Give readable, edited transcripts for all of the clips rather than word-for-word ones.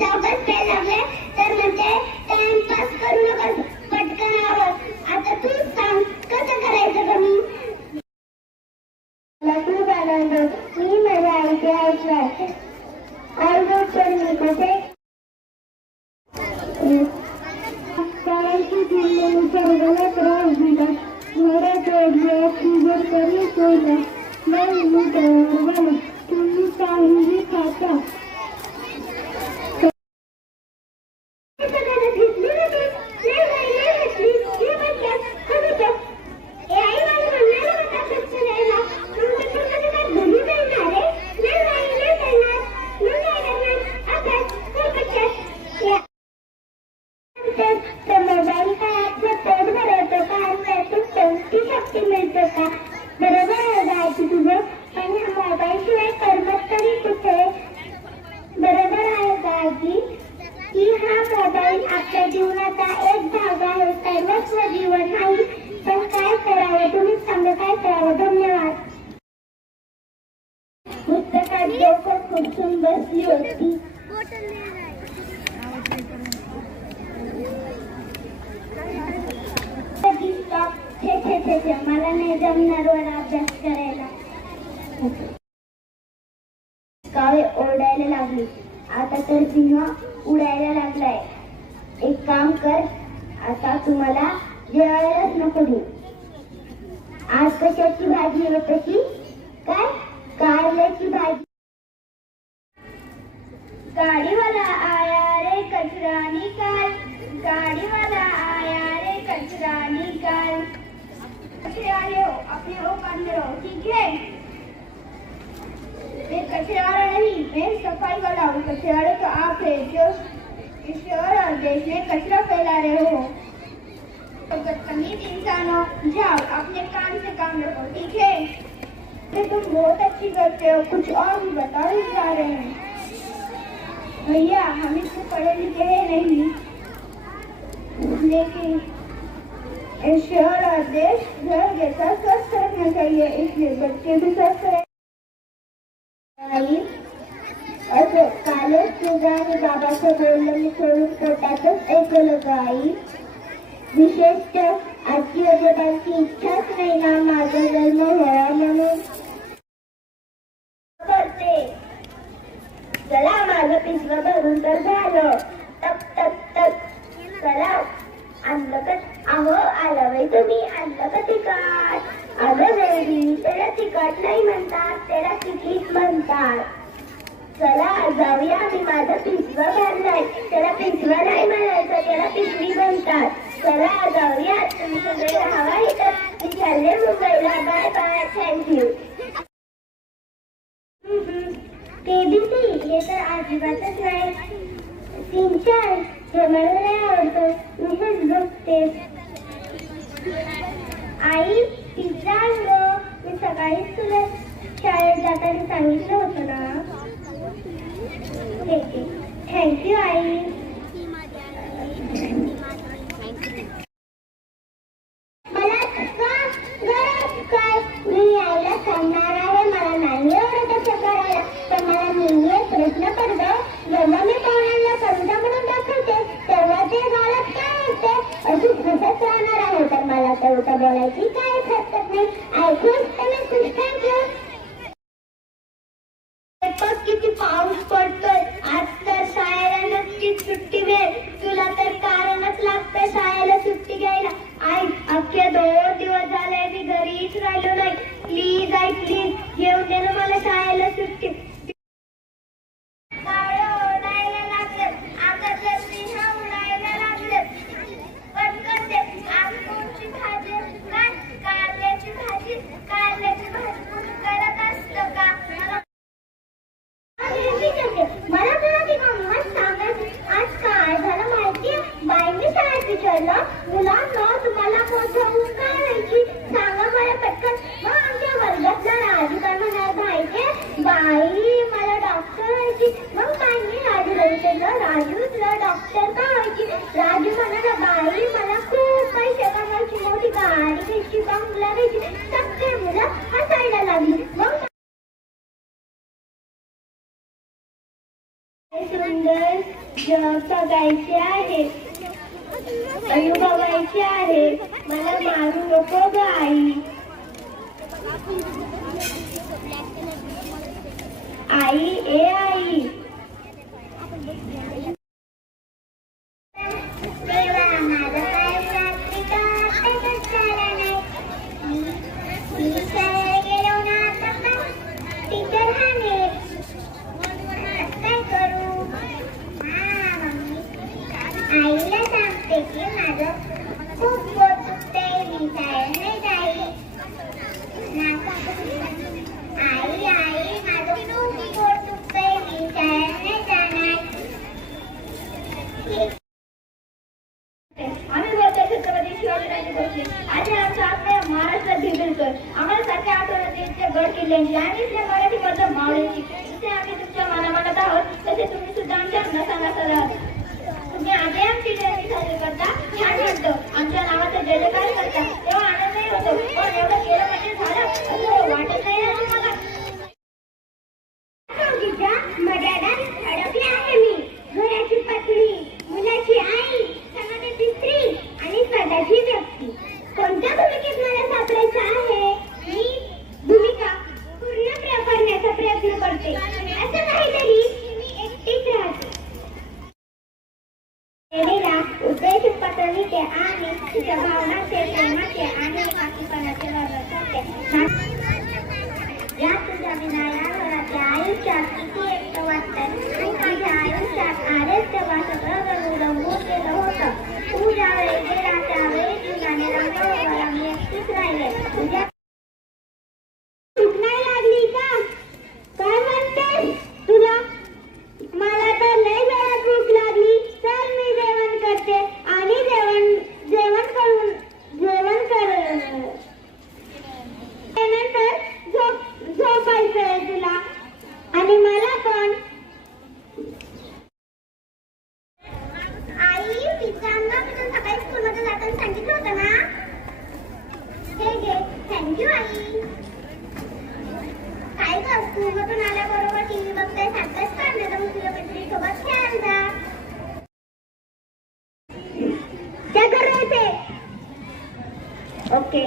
सावकाश प्यायला लागले तर म्हणजे टाइमपास करू नका, पटकन आवर. आता तू सांग कसं करायचं ग? खूप आनंद. मी माझ्या आईचे ऐकणार. आई पण मी कुठे शाळेची दिलेली सर्वांना त्रास दिला. मला जोडल्या किंवा कमी सोडला नाही. मी दरवाला तुम्ही काहीही खाता. मोबाईल काय आपलं पोट भरवतो का आणि त्यातून कोणती शक्ती मिळते का? बरोबर आहे गायची तुझं, पण ह्या मोबाईल शिवाय करमत तरी कुठे? बरोबर आहे गायची की हा मोबाईल आपल्या जीवनाचा एक भाग आहे, सर्वस्व जीवन नाही. पण काय करावं तुम्हीच सांगा, काय करावं? धन्यवाद. पुस्तकात डोकं खुपसून बसली होती. मला नाही जमणार वर अभ्यास करायला. कावळे ओरडायला लागली. आता तर सिंह उडायला लागलाय. एक काम कर, आता तुम्हाला जेवायलाच नको देऊ. आज कशाची भाजी आहे तशी? काय? कारल्याची भाजी. गाडीवाला आया रे कचरा निकाल. गाडीवाला आया रे कचरा निकाल. कचरे वाले हो, अपने वो काम करो, ठीक है? मैं कचरे वाला नहीं, मैं सफाई वाला हूँ. कचरे वाले तो आप है जो इस शहर और देश में कचरा फैला रहे हो. बदतमीज इंसानों, जाओ अपने काम से काम रखो, ठीक है? तुम बहुत अच्छी करते हो, कुछ और भी बताओ जा रहे हैं. भैया हम इसको पढ़े लिखे हैं नहीं, लेकिन शहर और देश घर जैसा स्वस्थ रखना चाहिए, इसलिए बच्चे भी स्वस्थ रहे. असं कालच तुझा आणि बाबाचं बोलणं मी सोडून पोटातच ऐकलं गाई. विशेषतः आजी आजोबांची इच्छाच नाही ना माझा जन्म व्हावा म्हणून. करते चला, माझं पिशवं भरून तर झालं. टक टक टक. चला आणलं का? अहो आलं बाई तुम्ही, आणलं का तिखट? अगं बेबी, त्याला तिखट नाही म्हणतात, त्याला तिकीट म्हणतात. चला जाऊया, मी माझं पिशवं भरलंय. त्याला पिशवं नाही म्हणायचं, त्याला पिशवी म्हणतात. चला जाऊया, तुम्ही सगळे राहावा इथं. मी चालले मुंबईला. Bye bye, thank you. केबीसी हे तर अजिबातच नाही. 3-4 हे मला नाही आवडतं. मी हेच बघते. आई पिझ्झा आणलं. मी सकाळीच तुला शाळेत जाताना सांगितलं होतं ना. थँक्यू आई. मला गरज काय? मी आईला सांगणार आहे. मला नाही एवढं कसं करायला. तर मला नेहमी एक प्रश्न पडतो. जेव्हा मी कोणाला कविता म्हणून दाखवते तेव्हा ते गालात काय होते? अजून हसत राहणार आहे. तर मला कविता बोलायची काहीच हरकत नाही. ऐकून तुम्ही खुश. थँक्यू. किती पाऊस पडतोय आज, तर शाळेला नक्कीच सुट्टी मिळेल. तुला तर कारणच लागतंय शाळेला सुट्टी घ्यायला. आई अख्खे 2 दिवस झाले मी घरीच राहिलो नाही. प्लीज आई प्लीज घेऊन दे ना मला शाळेला सुट्टी. मला तुला ती गंमत सांगायची. आज काय झालं माहितीये? बाईंनी शाळेत विचारलं, मुलांना तुम्हाला मोठं होऊन काय व्हायची सांगा मला पटकन. मग आमच्या वर्गातला राजू काय म्हणायला माहितीये? बाई मला डॉक्टर व्हायची. मग बाईंनी राजूला विचारलं, राजू तुला डॉक्टर का व्हायची? राजू म्हणाला, बाई मला खूप पैसे कमवायची, मोठी गाडी घ्यायची, बंगला घ्यायची. सगळे मुलं हसायला लागली. मग हे सुंदर जग बघायचे आहे, अनुभवायचे आहे. मला मारू नको ग आई. आई ए आई. देवा माझा काय रात्री का अभ्यासच झाला नाही. मी शाळेला गेलो ना आता टीचर हाने. काय करू? मम्मी आईला सांगते की माझं खूप पोट दुखतंय, मी शाळेत नाही जाईल. आई आई माझं खूप पोट दुखतंय, मी शाळेत नाही जाणार. आम्ही बोलतोय छत्रपती शिवाजी भोसले. आणि आमचा आपल्या महाराष्ट्रात भिंगलकर. आम्हाला सारख्या आठवण येते गड किल्ल्यांची आणि इथल्या मराठी मधल्या मावळ्यांची. जसे आम्ही तुमच्या मनामनात आहोत तसे तुम्ही सुद्धा आमच्या नसानसात आहात. तुम्ही आधी आमची जयंती साजरी करता, छान वाटतं. आमच्या नावाचा जयजयकार करता तेव्हा आनंदही होतो. पण एवढं केलं म्हणजे झालं असं वाटत नाही ना तुम्हाला? मर्यादा अडकले आहे मी. घराची पत्नी, मुलाची आई, समाजाची स्त्री आणि स्वतःची व्यक्ती. कोणत्या भूमिकेत मला सापडायचं आहे? मी भूमिका पूर्ण करण्याचा प्रयत्न करते. असं काहीतरी मी एकटीच राहते. उद्देश पटविते आणि तिच्या भावनाचे, प्रेमाचे आणि पाठीपणाचे वर्णन करते. या तुझ्या विना या घराच्या आयुष्यात किती एकटं वाटतं. तू माझ्या आयुष्यात आलेच तेव्हा सगळं रंगून गेलं होतं. तू ज्यावेळी गेला त्यावेळी जीवनाने रंगवला, मी एकटीच राहिले. तुझ्या भूक नाही लागली का? काय म्हणतेस? तुला मला तर लई वेळा भूक लागली. चल मी जेवण करते आणि जेवण करून त्यानंतर झोपायचंय तुला आणि मला पण. आई पिझ्झा मी तुला सकाळी स्कूलमध्ये जाताना सांगितलं होतं ना. हे घे. थँक्यू आई. काय ग स्कूलमधून आल्याबरोबर टीव्ही बघताय सारखंच काढलं तर मग तुझ्या मैत्रिणीसोबत खेळायला जा. क्या कर रहे थे? ओके.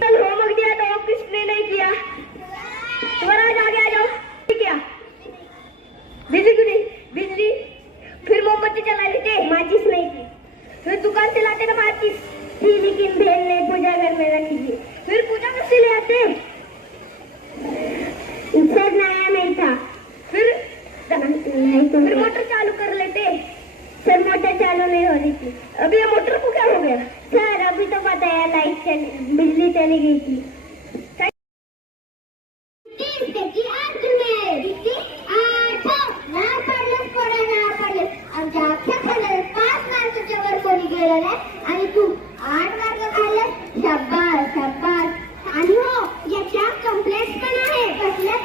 कल होमवर्क दिया था ऑफिस में नहीं किया. तुम्हारा आज आगे आ जाओ. क्या बिजली क्यों नहीं? बिजली फिर मोमबत्ती जला लेते, माचिस नहीं थी. फिर दुकान से लाते ना माचिस थी लेकिन बहन ने पूजा घर में रखी थी. फिर पूजा में से ले आते, सर नया नहीं था. फिर मोटर चालू कर लेते. सर मोटर चालू नहीं हो रही थी. अभी ये मोटर को क्या हो गया? सर अभी तो पता है बिजली चली गई थी. आमच्या अख्ख्या खाल्यात 5 मार्काच्या वर कोणी गेलं नाही आणि तू 8 मार्क खाल्ले. शाबास शाबास. आणि हो याच्या कंप्लेंट पण आहे. कसल्या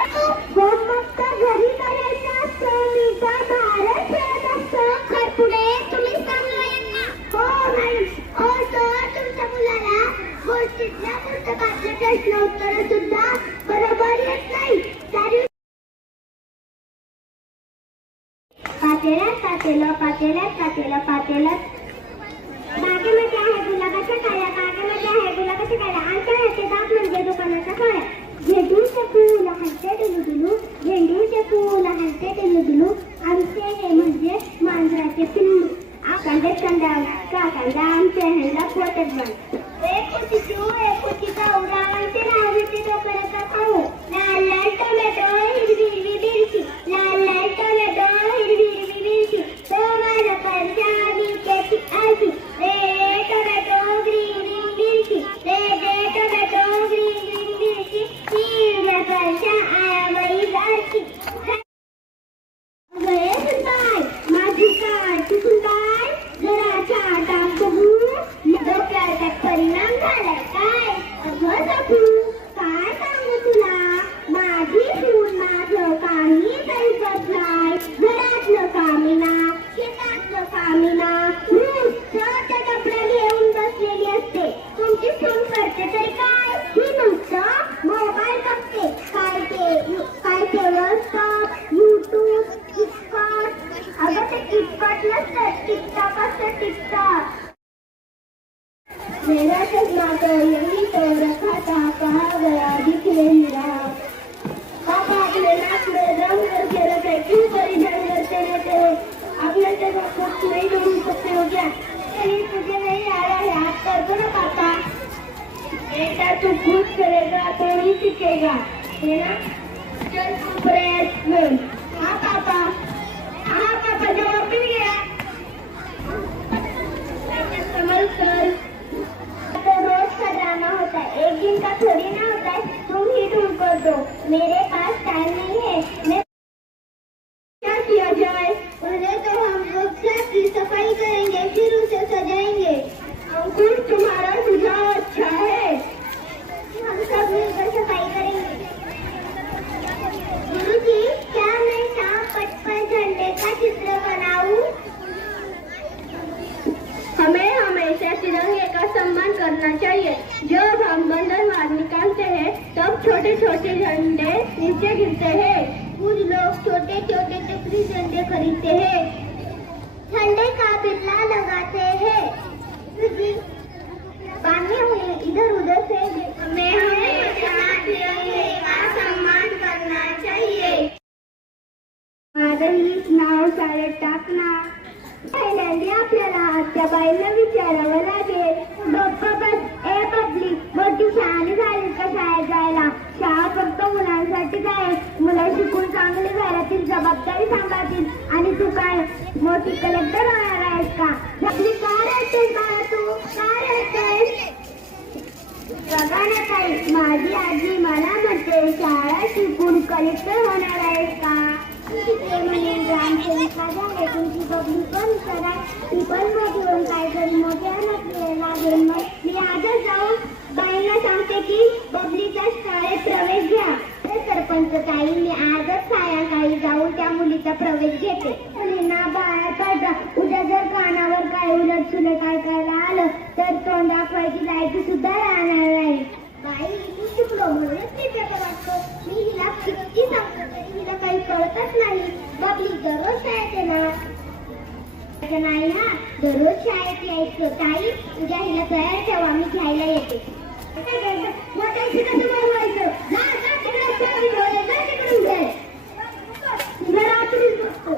होमवर्क घरी करायचा असतो, मी तर बाहेर खेळत असतो. खर पुढे तुम्ही सांगू यांना. हो मॅडम. हो सर तुमच्या मुलाला गोष्टीतल्या पुस्तकातले प्रश्न उत्तर सुद्धा बरोबर येत नाही. पातेला बागेमध्ये आहे गुलाबाच्या काळ्या, बागेमध्ये आहे गुलाबाच्या काळ्या. अंतराचे दात म्हणजे दुकानाच्या काळ्या. झेंडूचे फूल हलते डुलुडुलू, झेंडूचे फूल हलते डुलुडुलू. आमचे हे म्हणजे मांजराचे पिल्लू. आकांडे काकांडा आमचे ह्यांना पोटच बन. एक कुशीचा उडा आमचे नावाचे टोकराचा खाऊ. लाल लाल टोमॅटो हिरवी हिरवी मिरची, लाल लाल टोमॅटो हिरवी हिरवी मिरची. तो माझा परशा मी त्याची आजी. रे टोमॅटो ग्रीन ग्रीन मिरची, रे टोमॅटो ग्रीन ग्रीन मिरची. हिरव्या परशा आया बाई जायची. माझी काय चुकून काय जरा चाटा बघू. डोक्याचा परिणाम झालाय काय? अगं जपू काय सांगू तुला. माझी सून माझं काही ऐकत नाही. घरातलं कामीना, शेतातलं कामीना, नुसतं त्या कपडे घेऊन बसलेली असते. तुमची सून करते तरी काय? ही नुसतं मोबाईल बघते. काय ते व्हॉट्सअप, युट्यूब अपने से कुछ नहीं ढूंढ सकते हो क्या? कहीं तुझे नहीं आ रहा है, आप कर दो ना पापा। बेटा तू खुद करेगा तो ही सीखेगा, है ना? चल तू प्रयत्न। हाँ पापा, जवाब मिल गया। कमल सर, तो रोज का ड्रामा होता है, एक दिन का थोड़ी ना होता है। तुम ही ढूंढ कर दो, मेरे पास टाइम नहीं है। मैं क्या किया जाए? पहले तो हम वृक्ष की सफाई करेंगे, फिर उसे सजाएंगे। अंकुर, तुम्हारा सुझाव अच्छा है। हम सब मिलकर सफाई करेंगे। गुरुजी, क्या मैं शाम 55 झंडे का चित्र बनाऊं? हमें हमेशा तिरंगे का सम्मान करना चाहिए। जब हम बंधन मार निकालते हैं तब छोटे छोटे झंडे नीचे गिरते हैं। कुछ लोग छोटे छोटे टकरी झंडे खरीदते हैं, झंडे का बिल्ला लगाते हैं। पानी हुए इधर उधर से हमें हमेशा तिरंगे का सम्मान करना चाहिए। माझंही नाव शाळेत टाकना। पहिल्यांदा आपल्याला त्या बाईंना विचारावं लागेल, गप्पा बस ए पब्लिक, मोठी शहाणी झाली का शाळेत जायला? शाळा फक्त मुलांसाठीच आहे. मुलं शिकून चांगली घरातील जबाबदारी सांभाळतील आणि तू काय मोठी कलेक्टर होणार आहेस का? आपली काय रडतेस बाळा तू? काय रडतेस? बघा ना ताई, माझी आजी मला म्हणते शाळा शिकून कलेक्टर होणार आहेस का? शिकले म्हणून ग्रामसेविका झाले, तुमची बबली पण करा, ती पण मोठी होऊन काहीतरी मोठ्या नसले लागेल. मग मी आजच जाऊन बाईंना सांगते की बबलीच्या शाळेत प्रवेश घ्या. हे सरपंच ताई, मी आजच सायंकाळी जाऊन त्या मुलीचा प्रवेश घेते. मुलींना बाहेर पडा. उद्या जर कानावर काय उलट सुलट ऐकायला आलं तर तोंड दाखवायची लायकी सुद्धा राहणार नाही. बाई, मी शिकलो म्हणूनच मी त्याला वाटतो. मी हिला किती सांगतो तरी हिला काही कळतच नाही. बबली दररोज शाळेत येणार नाही ना, दररोज शाळेत यायचं. ताई, उद्या हिला तयार ठेवा, मी घ्यायला येते. रात्रीच बघतो.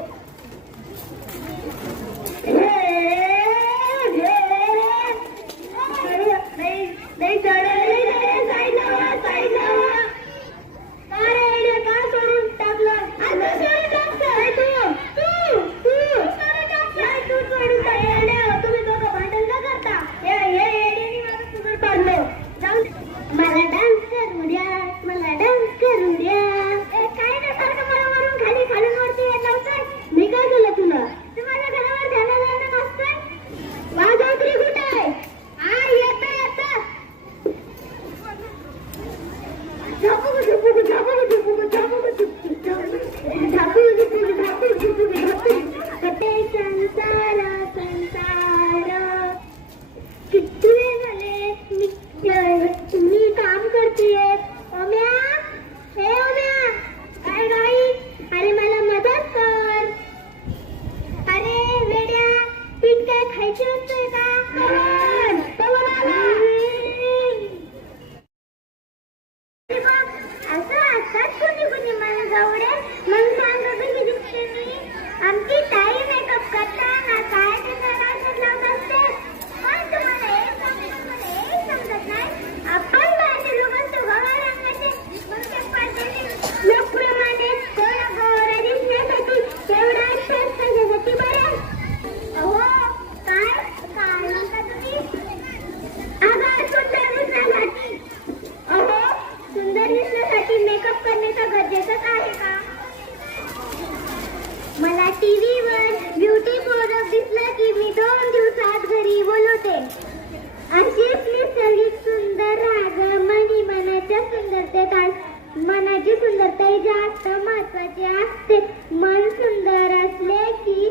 मनाची सुंदरता जास्त महत्वाची असते. मन सुंदर असले की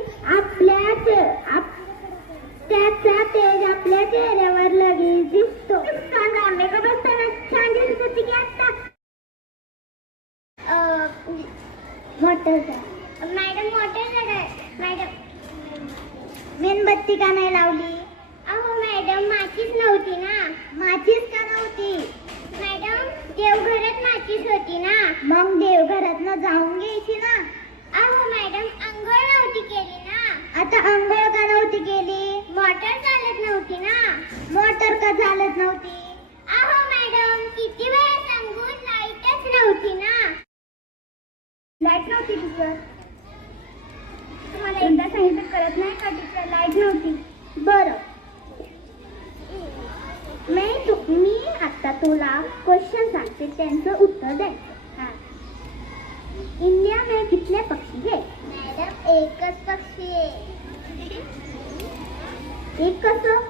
त्याचा तेज आपल्या चेहऱ्यावर लगेच दिसतो. सांगा, मेकअप असताना छान दिसत होती की आता? मॅडम मॅडम मेणबत्ती का नाही लावली? अहो मॅडम, माचीच नव्हती ना. माचीच का नव्हती? मॅडम, देवघरात माचीच होती ना. मग देवघरात न जाऊन घ्यायची ना. अहो मॅडम, अंघोळ नव्हती केली ना. मोटर चालत नव्हती ना. मोटर का चालत नव्हती? अहो मॅडम, किती वेळा सांगून लाईटच नव्हती ना. लाईट नव्हती टीचर. तुम्हाला एकदा सांगितलं कळत नाही का टीचर? लाईट नव्हती. बरं, मी आता तुला क्वेश्चन सांगते, त्यांचं उत्तर द्यायचं. इंडिया में कितने पक्षी है? मैडम, एकच पक्षी है. एक कसं?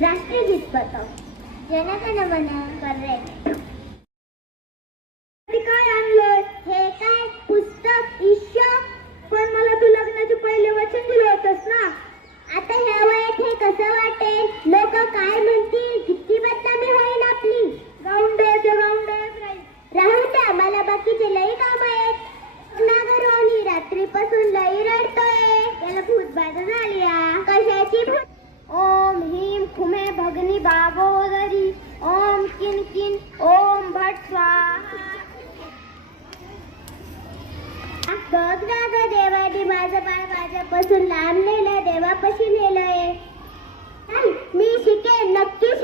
राष्ट्रीय गीत बताओ. जन गण मन. करेक्ट. काय आणलंय? हे काय पुस्तक? ईश्या, पण मला तू लग्नाचे पहिले वचन दिलं होतंस ना. आता ह्या वयात हे कसं वाटेल? लोक काय म्हणतील? किती बदनामी होईल आपली. गाऊंडच राहील. राहू द्या, मला बाकीचे लई काम आहेत. नागरोनी रात्रीपासून लई रडतोय. त्याला भूतबाधा झाली. कशाची भूत? ओम ह्रीम खुमे भगनी बाबोदरी. ओम किन किन ओम भट स्वाहा. बघ ना ग, देवाने माझं बाळ माझ्यापासून लांब नेलं, देवापाशी नेलंय. मी शिकेन, नक्की